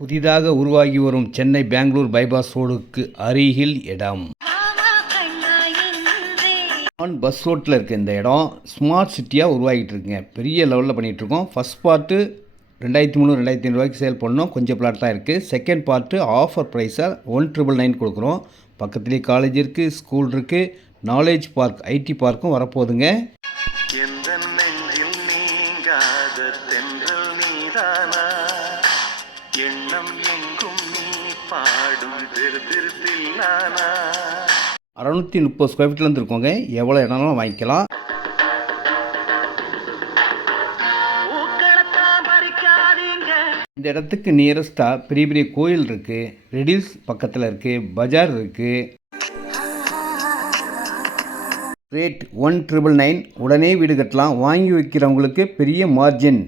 புதிதாக உருவாகி வரும் சென்னை பெங்களூர் பைபாஸ் ரோடுக்கு அருகில் இடம். பஸ் ரோட்டில் இருக்க இந்த இடம் ஸ்மார்ட் சிட்டியாக உருவாகிட்டு இருக்குங்க. பெரிய லெவலில் பண்ணிகிட்ருக்கோம். ஃபஸ்ட் பார்ட்டு 2300-2500 ரூபாய்க்கு சேல் பண்ணோம். கொஞ்சம் பிளாட் தான் இருக்குது. செகண்ட் பார்ட்டு ஆஃபர் ப்ரைஸாக 1999 கொடுக்குறோம். பக்கத்துலேயே காலேஜ் இருக்குது, ஸ்கூல் இருக்குது, நாலேஜ் பார்க், ஐடி பார்க்கும் வரப்போகுதுங்க. எண்ணம் எங்கும் நீ பாடும் 630 ஸ்கொயர் ஃபீட்லேருந்து இருக்கோங்க. எவ்வளோ இடம்னாலும் வாங்கிக்கலாம். இந்த இடத்துக்கு நியரஸ்ட்டாக பெரிய பெரிய கோயில் இருக்குது, ரெடில்ஸ் பக்கத்தில் இருக்குது, பஜார் இருக்குது. ரேட் 1999. உடனே வீடு கட்டலாம். வாங்கி வைக்கிறவங்களுக்கு பெரிய மார்ஜின்.